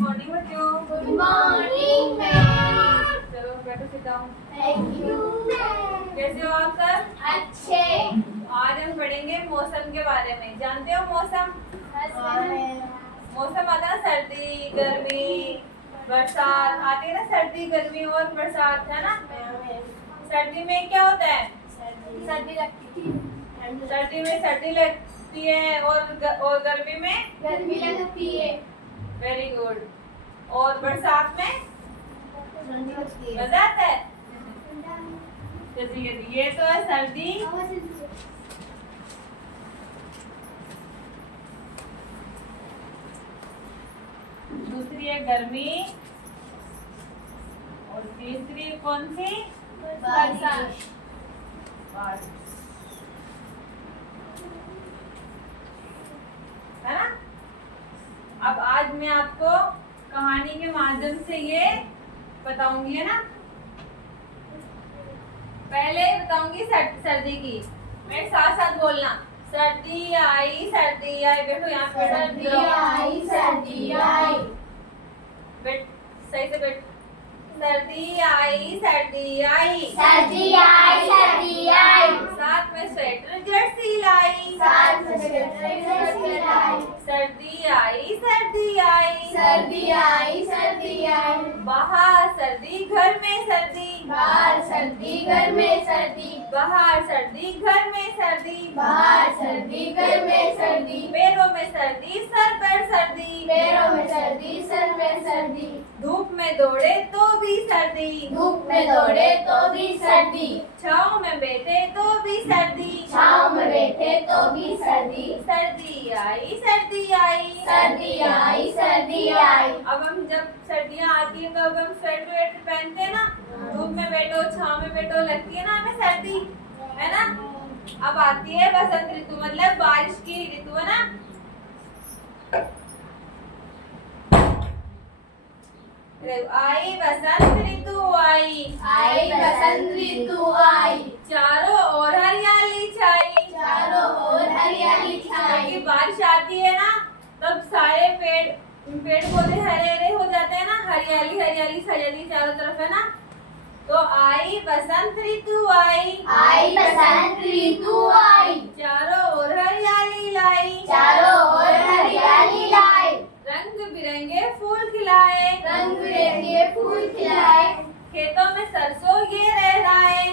Morning बच्चों। Good morning ma'am. चलो बैठो, sit down. Thank you ma'am. कैसे हो आप सब? अच्छे। आज हम पढ़ेंगे मौसम के बारे में। जानते हो मौसम? मौसम आता है सर्दी, गर्मी, बरसात आती है ना। सर्दी, गर्मी और बरसात, है ना। सर्दी में क्या होता है? सर्दी लगती है। सर्दी में सर्दी लगती है और गर्मी में गर्मी लगती है। Very good. और बरसात में ठंडी लगती है। मजा आता है। जल्दी ये तो है सर्दी। दूसरी है गर्मी और तीसरी कौन सी? बरसात। बारिश, है ना। अब आज मैं आपको कहानी के माध्यम से ये बताऊंगी, है ना। पहले बताऊंगी सर्दी की। मेरे साथ साथ बोलना। सर्दी आई, सर्दी आई। बैठो यहाँ पे। सर्दी आई, सर्दी आई। बैठ, सही से बैठ। सर्दी आई, सर्दी आई। सर्दी आई, सर्दी आई। साथ में स्वेटर जर्सी लाई। साथ में स्वेटर जर्सी लाई। सर्दी आई, सर्दी आई। सर्दी आई, सर्दी आई। बाहर सर्दी, घर में सर्दी। बाहर सर्दी, घर में सर्दी। बाहर सर्दी, घर में सर्दी। बाहर सर्दी, घर में सर्दी। पैरों में सर्दी, सर पर सर्दी। पैरों में सर्दी, सर में सर्दी। धूप में दौड़े तो भी सर्दी। धूप में दौड़े तो भी सर्दी। छाँव में बैठे तो भी सर्दी। छाँव में बैठे तो भी सर्दी। सर्दी आई, सर्दी आई। सर्दी आई, सर्दी आई। अब हम जब सर्दियाँ आती है तो अब हम स्वेटर वेटर पहनते हैं ना। धूप में बैठो, छाँव में बैठो, लगती है ना हमें सर्दी, है ना। अब आती है बसंत ऋतु, मतलब बारिश की ऋतु, है ना। आई बसंत ऋतु आई। आई बसंत ऋतु आई। चारों ओर हरियाली छाई। चारों ओर हरियाली छाई। क्योंकि बारिश आती है ना, तब सारे पेड़ पौधे हरे हरे हो जाते हैं ना। हरियाली हरियाली छा जाती है चारों तरफ, है ना। तो आई बसंत ऋतु आई। आई बसंत ऋतु आई। चारों ओर हरियाली लाई। चारों ओर हरियाली लाई। रंग बिरंगे फूल खिलाए। रंग बिरंगे फूल खिलाए। खेतों में सरसों ये लहराए।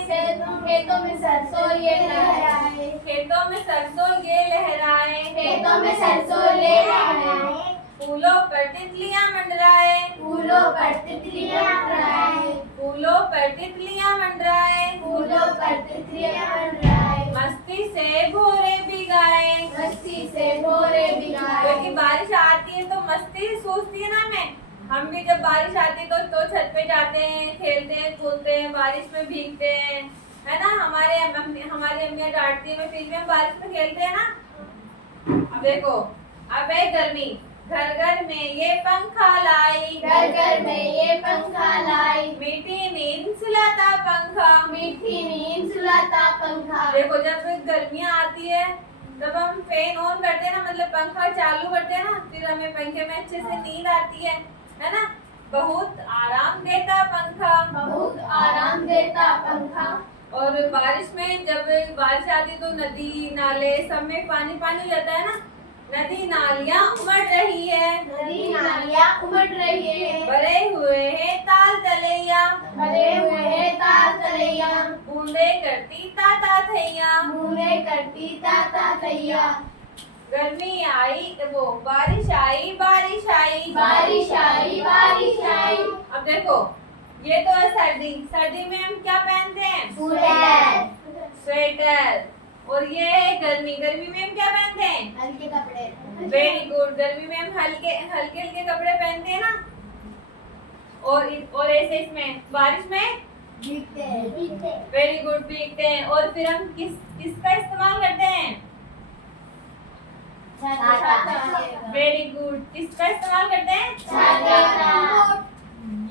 खेतों में सरसों ये लहराए। खेतों में सरसों ये लहराए। खेतों में सरसों ले लहराए। फूलों पर तितलियां मंडराए। फूलों पर तितलियां मंडराए। फूलों पर तितलियां मंडराए। फूलों पर तितलियां मंडराए। मस्ती से भोरे भिगाए। मस्ती से भोरे भिगाए। क्योंकि बारिश आती है तो मस्ती सूझती है ना हमें। हम भी जब बारिश आती है तो छत पे जाते हैं, खेलते हैं, कूदते हैं, बारिश में भीगते हैं, है ना। हमारी अम्मियाँ डांटती है, फिर भी हम बारिश में खेलते हैं ना। अब देखो, अब है गर्मी। घर घर में ये पंखा लाई। घर घर में ये पंखा लाई। मीठी नींद सुलाता पंखा। मीठी नींद सुलाता पंखा। देखो, जब गर्मियाँ आती है तब हम फैन ऑन करते हैं ना, मतलब पंखा चालू करते हैं ना, फिर हमें पंखे में अच्छे से नींद आती है ना। बहुत आराम देता पंखा। बहुत आराम देता पंखा। और बारिश में जब बारिश आती है तो नदी नाले सब में पानी पानी हो जाता है ना। नदी नालियाँ उमड़ रही है। नदी नालियाँ उमड़ रही है। भरे हुए हैं ताल तलैया। भरे हुए हैं ताल तलैया। बूंदे करती ताता थैया। बूंदे करती ताता थैया। गर्मी आई, वो बारिश आई, बारिश आई। बारिश आई, बारिश आई। अब देखो, ये तो है सर्दी। सर्दी में हम क्या पहनते हैं? स्वेटर। स्वेटर। और ये है गर्मी। गर्मी में हम क्या पहनते हैं? हल्के कपड़े। Very good. गर्मी में हम हल्के हल्के हल्के कपड़े पहनते हैं ना। और ऐसे इसमें बारिश में भीगते हैं। वेरी गुड, भीगते हैं। और फिर हम किसका इस्तेमाल करते हैं? छाता। Very good. किसका इस्तेमाल करते हैं? छाता का।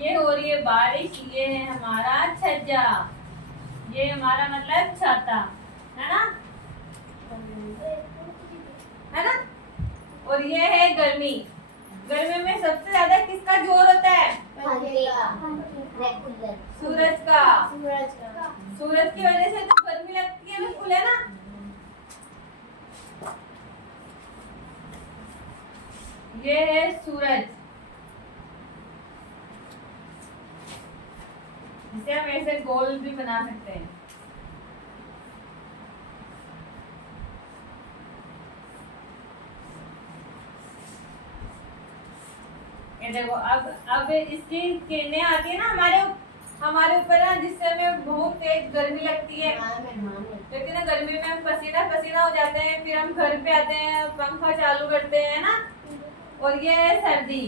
ये हो रही है बारिश, ये है हमारा छज्जा, ये हमारा मतलब छाता, है ना। है ना। और ये है गर्मी। गर्मी में सबसे ज्यादा किसका किसका जोर होता है? पंखे का सूरज का। सूरज का सूरज की वजह से तो गर्मी लगती है बिल्कुल, है ना? ये है सूरज, जिसे हम ऐसे गोल भी बना सकते हैं। ये देखो, अब इसकी किरणें आती है ना हमारे ऊपर ना, जिससे हमें बहुत तेज गर्मी लगती है। लेकिन ना गर्मी में हम पसीना पसीना हो जाते हैं, फिर हम घर पे आते हैं, पंखा चालू करते हैं ना। और ये है सर्दी।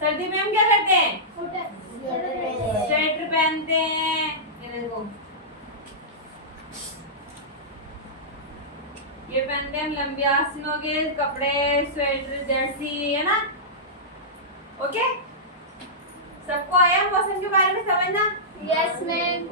सर्दी में हम क्या करते हैं? स्वेटर पहनते हैं। ये देखो, ये पहनते हैं हम लंबी आस्तीनों के कपड़े, स्वेटर, जर्सी, है ना? ओके, सबको आया मौसम के बारे में समझना? Yes ma'am.